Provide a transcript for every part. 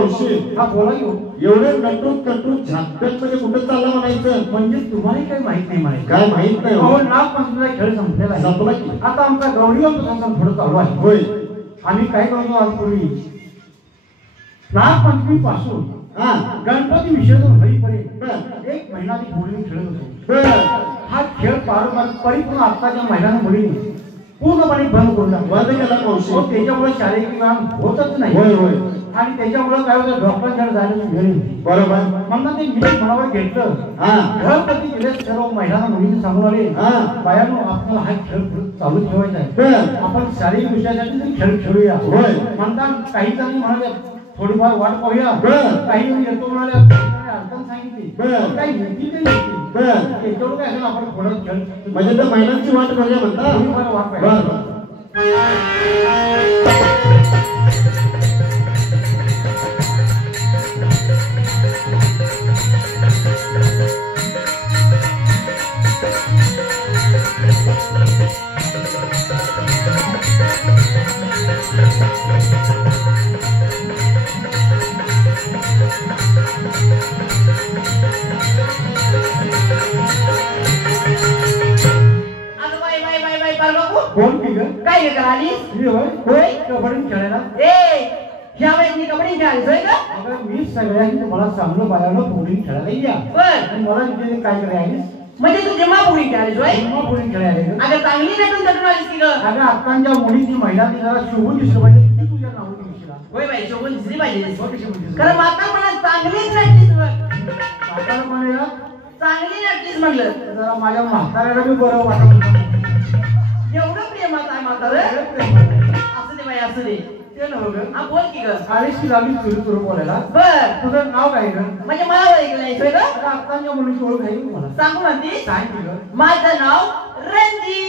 मावशी हा बोला घेऊ एवढे नटून झाकट मध्ये कुठं चालला म्हणायचं म्हणजे तुम्हाला काही माहित नाही म्हणायचं काय माहित नाही अहो नागपंचमीचा खेळ संपलेला आहे संपला की आता आमचा गौरी सण पुढे चालू आहे होय आम्ही काय करतो आज पूर्वी नागपंचमी पासून गणपती विसर्जन होईपर्यंत एक महिना ती मुलीने खेळत होतो हा खेळ परिपूर्ण आत्ताच्या महिलांना मुलीने पूर्णपणे बंद करून टाकला त्याच्यामुळे शारीरिक व्यायाम होतच नाही होय होय आणि त्याच्यामुळे काय होतं डॉक्टरांकडे जायला वेळ होती बरोबर म्हणून ते मी मनावर घेतलं घरपती गेले सर्व महिलांना मुलीने सांगून आले बायानो आपल्याला हा खेळ चालू ठेवायचा आहे आपण शारीरिक विषयासाठी खेळ खेळूया म्हणतात काही जणी म्हणाले थोडीफार वाट पाहूया काही जण येतो म्हणाले अडचण सांगितली काही येतील ते येतील काय आपण थोडं खेळ म्हणजे तर महिलांची वाट पाहिजे म्हणतात वाट पाहिजे कोण की ग काय कराली होय कबड्डी खेळायला ह्या वेळी कबड्डी खेळायचोय का अगं मी सगळ्यांनी मला चांगलं बायानं कबड्डी खेळायला या बर मला विचार काय करायला म्हणजे तू जेव्हा पुढे खेळायचोय पुढे खेळायला अगं चांगली नटून नटून आलीस की ग अगं आत्ताच्या मुलीची महिला जरा शोभून दिसलं पाहिजे तुझ्या नावाने दिसला होय बाई शोभून दिसली पाहिजे कशी खरं माता म्हणा चांगलीच नटलीस बघ म्हातारा म्हणा चांगली नटलीस म्हणलं जरा माझ्या म्हाताऱ्याला बी बरं वाटत एवढं प्रेमात आहे म्हातारं असू दे बाई असू दे ते नव्हतं हा बोल की ग आळीशी लागली सुरू बोलायला बर तुझं नाव काय ग म्हणजे मला ओळखलं नाही ग आत्ताच्या मुलीची ओळख आहे मला सांगू म्हणती सांग की ग माझं नाव रंजी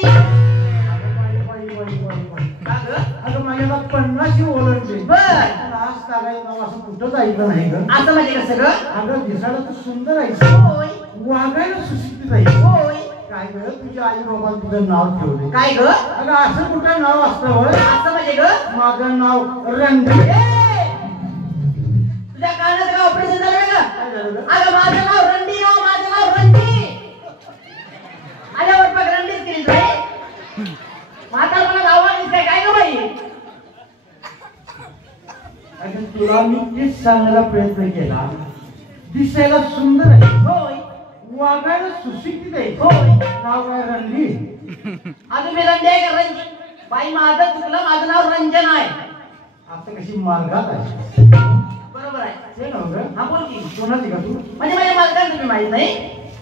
अगं माझ्याला 50 ओळखते बर आज सांगायचं नाव असं कुठंच ऐकलं नाही ग असं म्हणजे कसं ग अगं दिसायला तर सुंदर आहे होय वागायला सुशिक्षित आहे होय काय ग तुझ्या आई बाबा तुझं नाव ठेवले काय ग अगं असं कुठं नाव असतं होय असं म्हणजे ग माझं नाव रणजी तुझ्या कानाचं का ऑपरेशन झालं का अगं माझं नाव रंडी नाव माझं नाव रंडी आल्यावर बघ रंडीच केली तुझे म्हातारपणा गावानीच काय काय ग बाई अगं तुला मी तेच सांगायला प्रयत्न केला दिसायला सुंदर आहे होय वागायला सुशिक्षित आहे होय नाव काय रणजी अजून मी रंडी आहे का रंजी बाई माझं चुकलं माझं नाव रंजन आहे आता कशी मार्गात आहे बरोबर आहे ते नव्हतं हा बोल की कोणाची का तू म्हणजे माझ्या मालकाला तुम्ही माहित नाही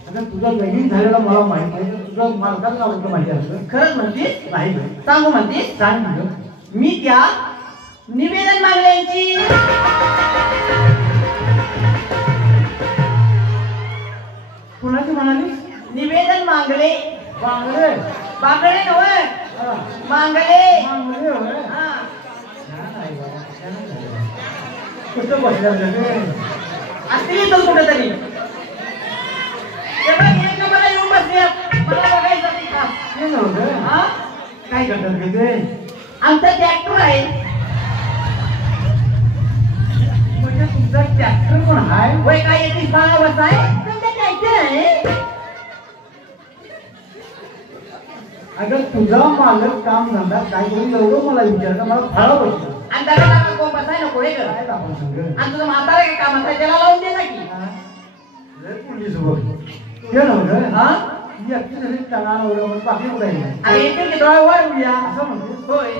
अगं तुझं लगीन झालेला मला माहित नाही तुझं मार्गात नाव कुठं माहिती असतं खरंच म्हणतीस नाही सांगू म्हणतीस सांग तुझं मी त्या निवेदन मागण्यांची कुणाची म्हणाली निवेदन मागले बांगडे बागडे नव्हे मागले बांगडे होय हा कुठं बसल्या असतील तर कुठेतरी एक नंबरला येऊन बसल्यात मला बघायचं नाही का ते नव्हतं हा काय करतात का ते आमचा ट्रॅक्टर आहे म्हणजे तुमचा ट्रॅक्टर पण आहे वय काय येते बाळा बसाय तुमचा ट्रॅक्टर आहे अगं तुझा मालक काम धंदा काय करून एवढं मला विचार का मला फाळा बसलं आणि त्याला कोण बसाय नको हे कर काय आपण सांग आणि तुझं म्हातारा काय काम आहे त्याला लावून दे ना की पोलीस ते नव्हतं हा एकटी झाली टणाला एवढं म्हणून बाकी उडायला आणि येतील की डोळा वर उडूया असं म्हणतो होय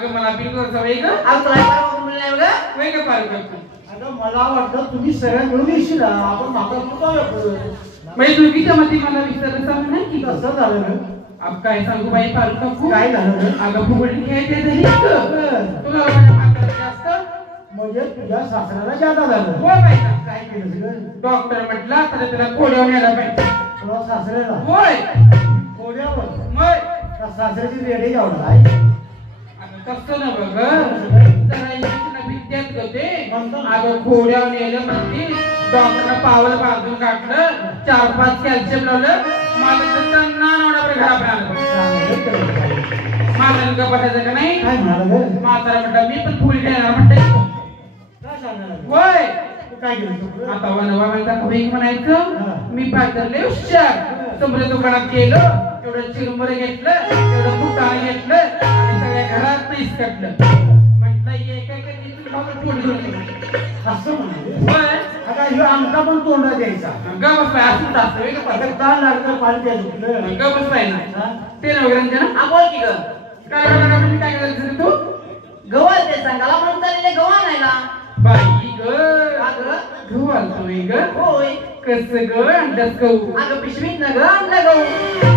अगं मला बिलकुल सवय ग अगं तुला पार बघून नाही बघ वय ग पार करतो आता मला वाटतं तुम्ही सगळ्या मिळून येशील आपण म्हातारा म्हणजे दोघीच्या मध्ये मला विचारलं सांग नाही की कसं झालं ग? अब काय सांगू बाई पारू काकू काय झालं ग? अगं फुगडी खेळते तरी बरं. तुला माझ्या म्हातारा जास्त म्हणजे तुझ्या सासऱ्याला जादा झालं हो बाई काय केलं ग? डॉक्टर म्हटला तर त्याला कोड्यावर यायला पाहिजे तुला सासऱ्याला होय कोड्यावर मग का सासऱ्याची रेडी आवडला आहे अगं कसं ना बघ जरा इंजेक्शन विद्यात होते अगं खोड्यावर नेलं म्हणते डॉक्टरनं पावलं बांधून काढलं 4-5 कॅल्शियम लावलं मला तर त्यांना नवडावर घरात आलं म्हातारा का बसायचं का नाही काय म्हणाला ग? म्हातारा म्हणता मी पण फुल घेणार म्हणते काय सांगणार ग? होय तू काय केलं तू? आता वनवा म्हणता होईक म्हणायचं हा. मी पातळले हुशार समजा दुकानात गेलं एवढं चिरमुरे घेतलं एवढं फुटाणे घेतलं आणि सगळ्या घरात नाहीच कटलं म्हटलं एका असं म्हणाले होय आता ह्यो आमचा पण तोंडा द्यायचा ग बसलाय असं असतं का आता का लागतं पाणी प्यायचं ग बसलाय ना हा? ते ना वगैरे ना हा बोल की ग काय करायचं तू गव्हाल ते सांगाला म्हणून चाललेले गव्हा नाही ना बाई ग का ग गहू आलतोय ग होय कस ग अंडच गहू अगं पिशवीत ना ग आणलं गहू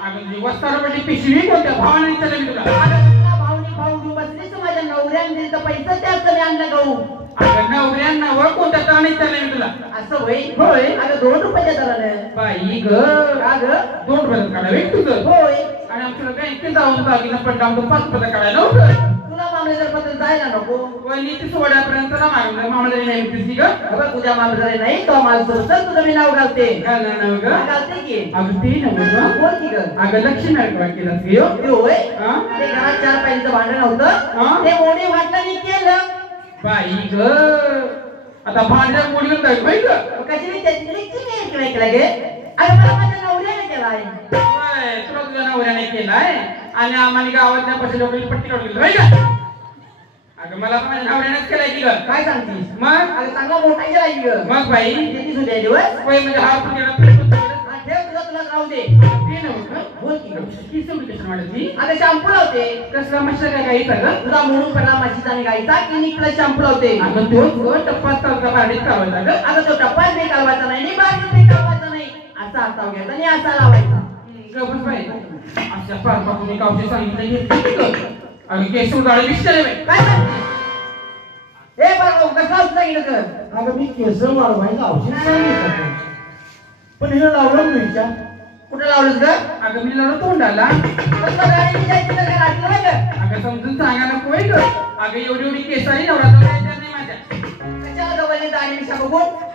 अगं तुझी वस्तारापट्टी पिशवी कोणत्या भावाने विचारलं मी तुला अगं तुला भाऊनी भाऊ बसलीच माझ्या नवऱ्याने दिलं तर पैसा त्याच मी आणलं गहू अगं नवऱ्यांना व कोणत्या तराने विचारलं मी तुला असं होय होय. अगं 2 रुपयाच्या दरानं बाई ग का ग 2 रुपयात काढावे तुझं होय आणि आमच्या बँकेत जाऊन दागिना पडला आमचं 5 रुपयात काढायला नव्हतं तुला मामलेदार पत्र जायला नको वहिनी ती सोड्यापर्यंत ना मागलं मामला नाही होतीस ग अगं तुझ्या मामलेदार नाही तो माल चल तुझं मी नाव घालते घालणार नाही ग घालते की अगं ते नव्हतं बोल की ग अगं लक्ष्मी नायक केलास गे हो. ते होय हा? ते घरात 4 पायरीचं भांडण हा? होतं ते मोडी वाटलं मी केलं बाई ग आता भांड्या मोडलं काय बाई ग कशी मी त्याची नाही केलं गे अगं मला माझ्या नवऱ्याने केलाय होय, तुला तुझ्या नवऱ्याने केलाय आणि आम्हाला गावातल्या पैसे लोकांनी पट्टी काढून दिली बाई का अगं मला पण माझ्या नवऱ्यानेच केलाय की ग काय सांगतीस मग अगं चांगला मोठा केलाय की ग मग बाई किती सुद्धा दिवस होय म्हणजे हा तू गेला हा, ठेव तुला राहू दे ते नव्हतं बोल की ग ही सवडी कशी वाढती अगं शॅम्पू लावते कसला मशा काय गाईचा ग तुला म्हणून पडला म्हशीचा आणि गाईचा क्लिनिकला शॅम्पू लावते अगं तोच ग टप्पात चालता भाडीत चालवायचा ग अगं तो टप्पा बे कालवायचा नाही आणि बाकी बे कालवायचा नाही असा हाताव घ्यायचा आणि असा लावायचा गपच बाई अशा पारपाकुनी गावचे सांगितलं घेतलं अगं केस उडाळे विचारले बाई काय सांगते ए बाबा कसं औषध सांगितलं तर अगं मी केस वाढवायचं औषध सांगितलं पण हिला लावलं नाही विचार कुठं लावलंस ग अगं मी लढतो तोंडाला कसं गाडी जायची तर काय राखलं नाही ग अगं समजून सांगा नको होय ग अगं एवढी केसारी नवरा तर नाही माझ्या कशाला गवळणी दाढी मिशा बघून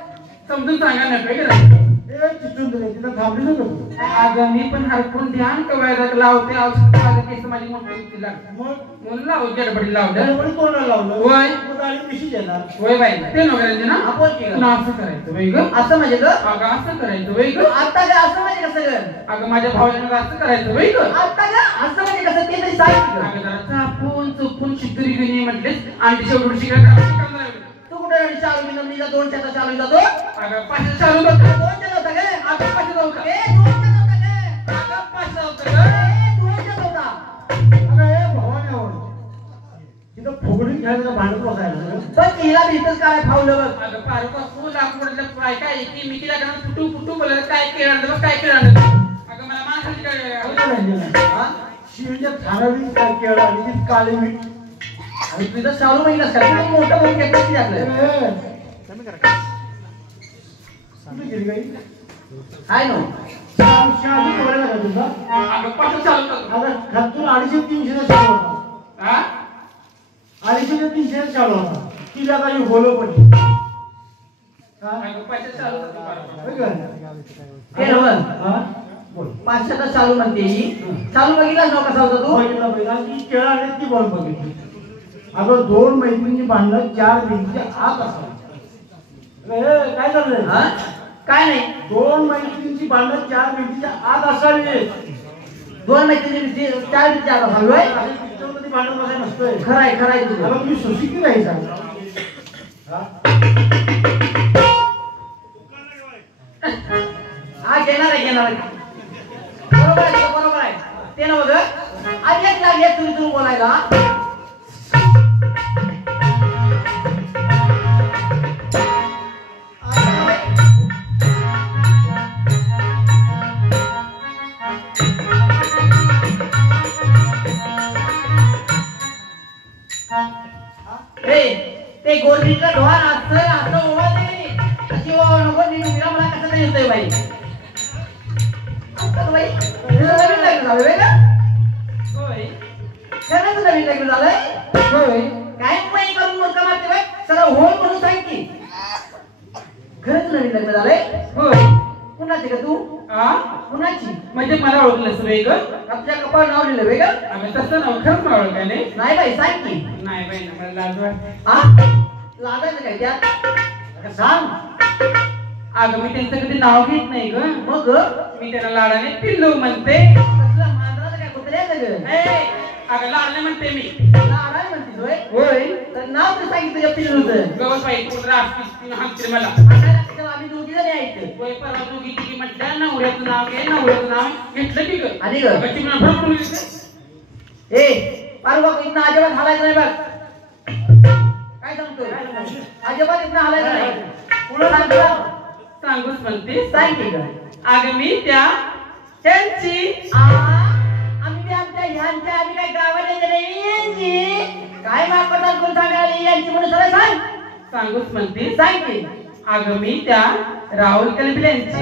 समजून सांगा नको ग ए चिचून दिले तिथं थांबली नव्हतं अगं मी पण हरपून ध्यान कवायला लावते औषध माझं केस माझी मोठी होती लाग मग म्हणून लाव गडबडी लावलं पण तोंडाला लावलं होय. मग गाडी कशी येणार होय बाई ते नवऱ्याचे ना आपण की ग पुन्हा असं करायचं बाई ग असं म्हणजे ग अगं असं करायचं बाई ग आता ग असं म्हणजे कसं ग अगं माझ्या भावाला असं करायचं बाई ग आता ग असं म्हणजे कसं ते तरी सांग की ग. अगं जरा चापून चुपून शिकरी घेणे म्हटलेस आणि शेवटी शिकायला तू कुठे चालू मी नंदीचा 2 च्या चालू जातो अगं पाचशे चालू करतो 2 च्या होता ग अगं पाचशे जाऊ का ए 2 च्या होता ग अगं पाचशे होतं ग ए 2 च्या होता अगं ए भवानी आवड तिथं फुगडी खेळायचं भांडत बसायला पण तिला भीतच काय फावलं बघ अगं पारू का लाकडं काय काय की मी तिला गाणं फुटू फुटू बोलत काय केलं काय केलं अगं मला माणसाची काय हा शिवच्या थारावी काय केळं आणि ती काळी मीठ आणि तुझं चालू महिना सगळं मोठं मोठं घेतलं की आपलं कुठे गेली काही हाय नो शाळू केवढ्या का तुझा अगं पाचशे चालू करतो आता खर्चून 250-300 चालू होता हा 250-300 चालू होता ती जागा ही बोलो पण अगं पाचशे चालू करतो पारू. हे नव्हं. हा बोल 500 चालू म्हणते ही चालू बघितलास ना कसा होता तू बघितलं पाहिजे आणि ती केळं आणि ती बॉल बघितली अगं 2 मैत्रिणींची भांडणं 4 भिंतीच्या आत असावी काय झालं हा काय नाही 2 मैत्रिणींची भांडणं 4 भिंतीच्या आत असावी 2 मैत्रिणी 4 विचार हलवाय पिक्चरमध्ये भांडण बसायला नसतंय खराय तुझं अगं मी सुशिक्षित राहायचा हा घेणार आहे बरोबर आहे ते ना बघ आज एक लागली तुझी तू बोलायला ते गोरबीचा ढोर असं ओवाळते अशी ओवाळ नको तिला मला कसं तरी येतोय बाई आता बाई नवीन लग्न झालं वेग होय खरंच नवीन लग्न झालंय होय काय बाई करून मोठं मारते बाई चला हो म्हणून सांग की खरंच नवीन लग्न झालंय होय कुणाची का तू आ कुणाची म्हणजे मला ओळखलंस वेग आपल्या कपाळ नाव लिहिलं वेग आम्ही तसं नाव खरंच नाव ओळखाय नाही बाई सांग की नाही बाई ना मला लाज वाटते लागायचं काय त्यात सांग अगं मी त्यांचं कधी नाव घेत नाही ग मग मी त्याला लाडाने पिल्लू म्हणते कसलं मांजराचं काय कुत्र्याचं ग अगं लाडणे म्हणते मी लाडाय म्हणतीस होय होय तर नाव तर सांगितलं तुझ्या पिल्लूचं गवत बाई कुत्रा असतील हाकते मला आम्ही दोघी जण यायचं होय परवा दोघी तिघी म्हटलं नवऱ्याचं नाव घे नवऱ्याचं नाव घेतलं की ग आणि ग गच्ची मला भरपूर घेतलं ए पारू बाबा इथनं अजिबात हालायचं नाही बघ काय सांगतोय अजिबात इथनं हालायचं नाही पुढं सांगतो सांगूच म्हणते सांग की ग अगं मी त्या त्यांची आम्ही बी आमच्या ह्यांच्या आम्ही काय गावाला नाही यांची काय मागपटात कोण सांगायला यांची म्हणून सरळ सांग सांगूच म्हणते सांग की अगं मी त्या राहुल कलबिल्यांची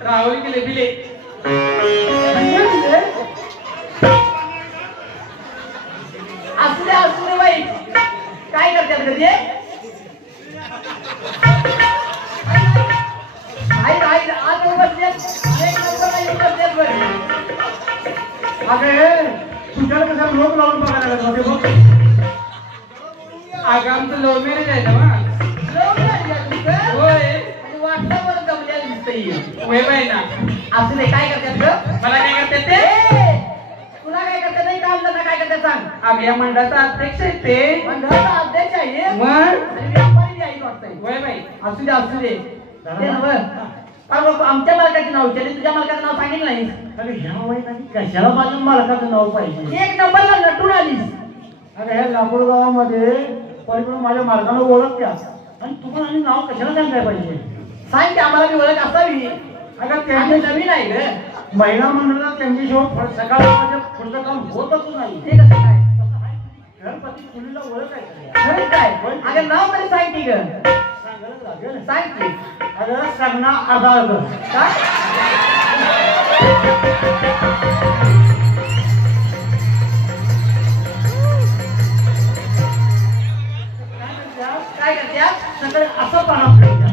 राहुल कलबिले असू दे बाई काय करतात कधी तुझ्याला कसं लोक लावून बघायला लागत बघ अगं आमचं लव्ह मॅरेज आहे ना होय होय बाई ना असू दे काय करतात ग मला काय करते ते तुला काय करतात नाही काम त्यांना काय करतात सांग आम्ही या मंडळाचा अध्यक्ष आहे ते मंडळाचा अध्यक्ष आहे मग आणि व्यापारी बी आहे वाटतंय होय बाई असू दे ते नव्ह आमच्या मालकाचे नाव विचारले तुझ्या मालकाचं नाव सांगितलं नाही अरे ह्या वयात कशाला माझ्या मालकाचं नाव पाहिजे एक नंबरला नटून आलीस अरे ह्या लाकूड गावामध्ये परिपूर्ण माझ्या मालकाला ओळखत्या आणि तुम्हाला आणि नाव कशाला सांगायला पाहिजे सांग की आम्हाला बी ओळख असावी अगं आम्ही त्यांनी नवीन आहे ग महिला मंडळाला त्यांच्याशिवाय सकाळ पुढचं काम होतच नाही ते कसं काय घरपती मुलीला ओळख आहे खरंच काय अगं नाव तरी सांग की ग सांगायला लागेल सांग की अगं सगना आधार काय काय करत्यात सकाळी असं पाना फिरत्या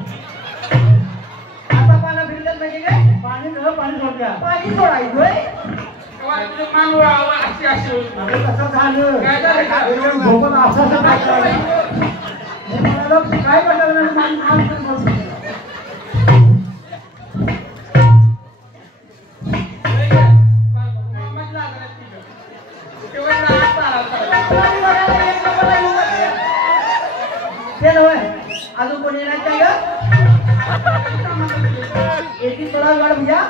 आता पाना फिरतात म्हणजे काय पाणी पाणी सोडत्या पाणी सोडायचं होय तुझं मान वळावं अशी अशी होती. अगं कसं झालं काय झालं का? एकदम झोपून असं काय करायचं हे म्हणाला काय करणार नाही मान मान फिरवत बसतो. होय का? मग लागलं तिथं. तेव्हा राहत आला. ते नव्हे अजून कोणी येणार काय ग येते थोडा वेळ भैया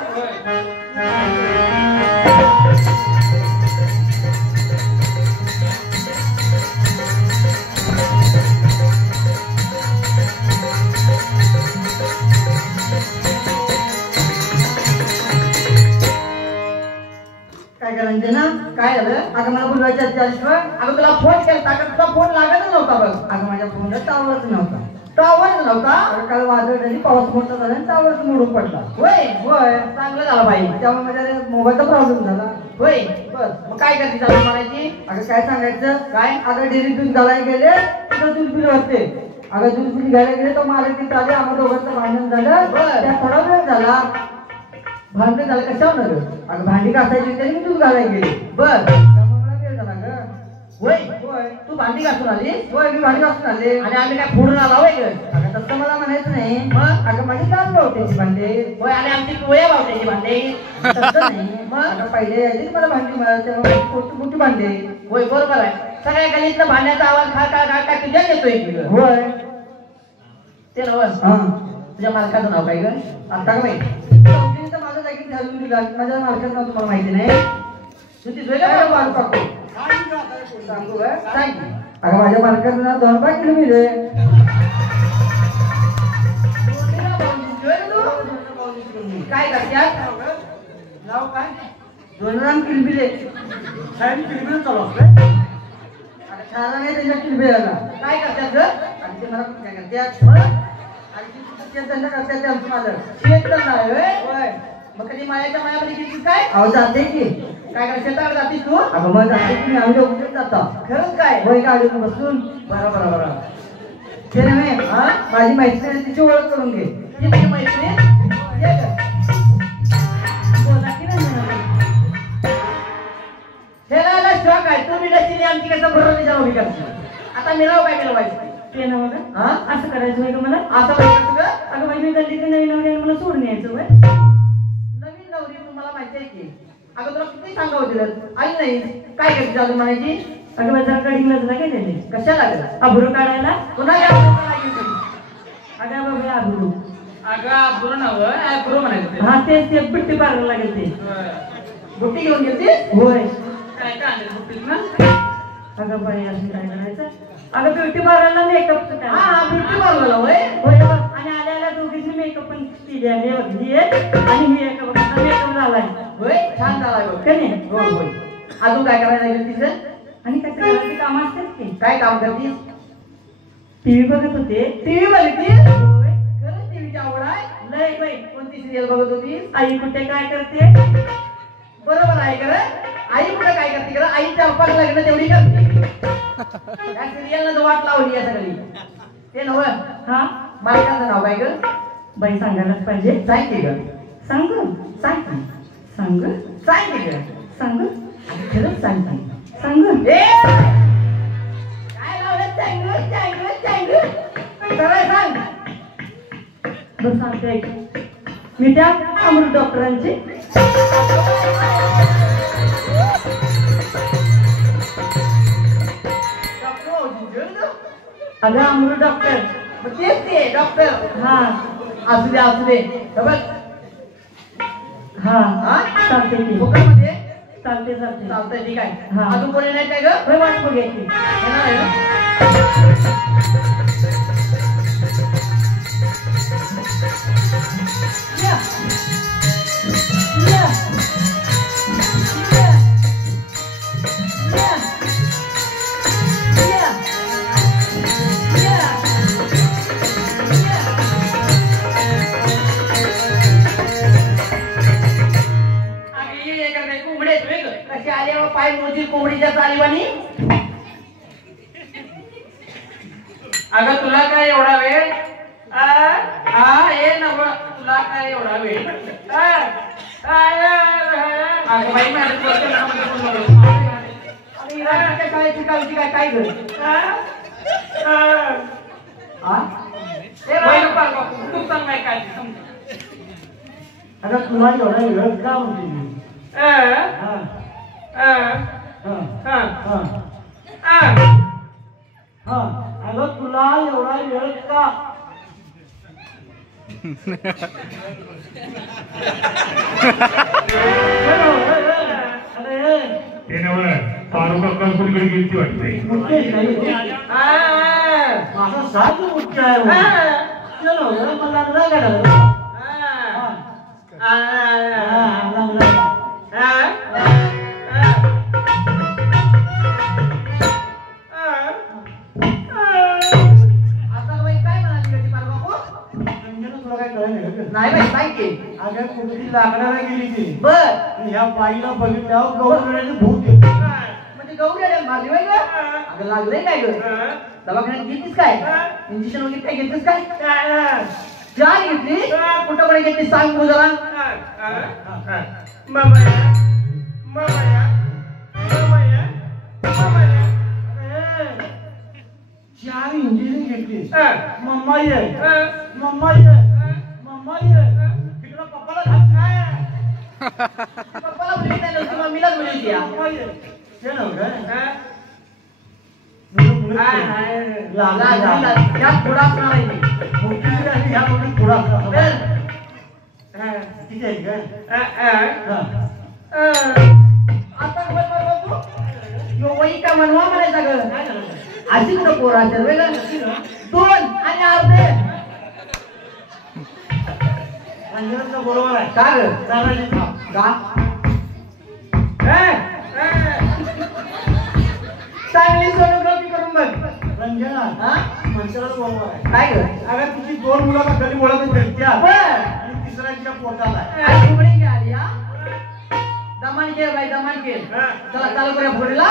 काय करायचं ना काय झालं अगं मला बोलवायचं त्याशिवाय अगं तुला फोन केला अगं तुझा फोन लागतच नव्हता बघ अगं माझ्या फोनला टावरच नव्हता टावरच नव्हता अगं काल वादळ झाली पाऊस मोठा झाला आणि टावरच मोडून पडला होय होय चांगलं झालं बाई त्यामुळे माझ्या मोबाईलचा प्रॉब्लेम झाला होय बस मग काय करते चालू म्हणायची अगं काय सांगायचं काय अगं डेअरी दूध घालायला गेले तिथं दूध बिल होते अगं दूध बिल घ्यायला गेले तर मला तिथे आले आम्हाला दोघांचं भांडण झालं त्या थोडा वेळ झाला भांडण झालं कशावर अगं भांडी घासायची तरी मी दूध घालायला गेली बर त्यामुळे वेळ झाला ग होय होय तू भांडी घासून आली होय मी भांडी घासून आले आणि आम्ही काय फोडून आला होय ग अगं तसं मला म्हणायचं नाही मग अगं माझी लाल बावट्याची भांडे होय आणि आमची पिवळ्या बावट्याची भांडे तसं नाही मग अगं पहिले यायची मला भांडी त्यामुळे मोठी भांडे होय बरोबर आहे सगळ्या गलीतनं भांड्याचा आवाज खा खा खा काय तुझ्याच येतोय की ग होय ते नवं तुझ्या मालकाचं नाव काय ग आता का माहिती चौकीचं माझं जागी ठरवून दिला माझ्या मालकाचं नाव तुम्हाला माहिती नाही तुझी जोयला बाजू टाकतो सांगू का सांग अगं माझ्या मालकाचं नाव 2 किलोमीटर काय करत्यात नाव काय दोनराम किलबिले साहेब किलबिल चालू असते छाला नाही त्यांच्या किलबिलाला काय करतात ग आणि ते मला काय करतात आणि ते त्यांना करतात ते आमचं माझं शेत तर नाही होय मग कधी मायाच्या मायामध्ये गेलीस काय अहो जाते की काय कर शेताकडे जातीस तू अगं मग जाते की आम्ही दोघं जातो खरंच काय होय गाडीवर बसून बरोबर ते नव्हे माझी मैत्रीण तिची ओळख करून घे ती माझी मैत्रीण ये ग बोला की हेला शॉक आहे तू बिडाची आमची कसं बरोबर जाऊ उभी करते आता मिळाव काय केलं पाहिजे ते ना बघा असं करायचं नाही का मला असं पाहिजे का अगं बाई मी गल्लीत नवीन नवरी मला सोडून यायचं वय नवीन नवरी तुम्हाला माहिती आहे की अगं तुला किती सांगावं दिलं आई नाही काय करते अजून म्हणायची अगं माझ्या कडीलाच ना काय त्याने कशाला लागलं अब्रू काढायला पुन्हा या अगं बाबा अब्रू अगं अब्रू नव्हं ॲब्रो म्हणायचं हा तेच ते बिट्टी पाडायला लागेल ते बुट्टी घेऊन गेलती होय काय काय आणलं बुट्टीत ना अगं बाई असं काय करायचं अगं ब्युटी पार्लरला मेकअपचं काय हा ब्युटी पार्लरला होय होय आणि आल्याला दोघींनी मेकअप पण केली आहे बघली आणि मी एका बघा मेकअप झालाय होय छान झालाय बघ का नाही होय होय अजून काय करायला लागेल तिचं आणि काय घरातली कामं असतात की काय काम करतीस टीव्ही बघत होते टीव्ही बघती होय खरंच टीव्हीची आवड आहे लय बाई कोणती सिरियल बघत होती आई कुठे काय करते बरोबर आहे खरं आई कुठे काय करते खरं आईच्या अप्पाला लग्न तेवढी करते त्या सिरियलनं वाट लावली आहे सगळी ते नव्हं हा बायकाचं नाव काय ग बाई सांगायलाच पाहिजे सांग की ग सांग सांग की सांग सांग की ग सांग खरंच सांग की सांग ए काय लावलं सांग सांग सांग सरळ सांग बरं सांगते मी त्या अमृत डॉक्टरांची अगं अमृत डॉक्टर तेच ते डॉक्टर हा असू दे बघ हा चालते की मध्ये चालतंय ठीक आहे अजून कोणी नाही काय ग वाट बघायची पाय मोदी कोंबडीच्या चालीवानी अगं तुला काय एवढा वेळ हे नव तुला काय एवढा वेळ अगं बाई शाळेची काळजी काय काय कर खूप चांगला आहे काय अगं तुला एवढा वेळ का म्हणते अगं तुला एवढा वेळ का ते नव्हे फारुख अक्कलपुरीकडे गेली वाटते माझा साथ मुख्य आहे चलो मला लागला नाही बाई काय की अगं कुठली लागणारा गेली ती बर ह्या बाईला बघितल्यावर गौरवण्याचे भूत येते म्हणजे गौरी मारली बाई ग अगं लागलंय काय ग दवाखान्यात घेतलीस काय इंजेक्शन वगैरे काय घेतलीस काय चहा घेतली कुठं कडे घेतली सांग तू जरा चार इंजिनिअरिंग घेतली मम्मा ये मम्मा ये मम्मा ये तिकडं पप्पाला घाल पप्पाला बोलली नाही नव्हती मम्मीलाच बोलली ती मम्मा ये ते नव्हतं थोडा असणार आहे ह्या मुली थोडा किती आहे का आता वही का म्हणवा म्हणायचा ग अशी कुठं पोरं असतात वेगळं दोन आणि अर्धे बरोबर आहे का ग चालायची थांब का चांगली सोनोग्राफी करून बघ. रंजना हा? म्हणतात बरोबर आहे. काय ग? अगं तिची 2 मुलं गली ओळखून फिरत्या बर. आणि तिसरा तिच्या पोटाला आहे. आज घुमडी आली हा? दमान केर बाई दमान केर. चला चालू करूया फोडीला.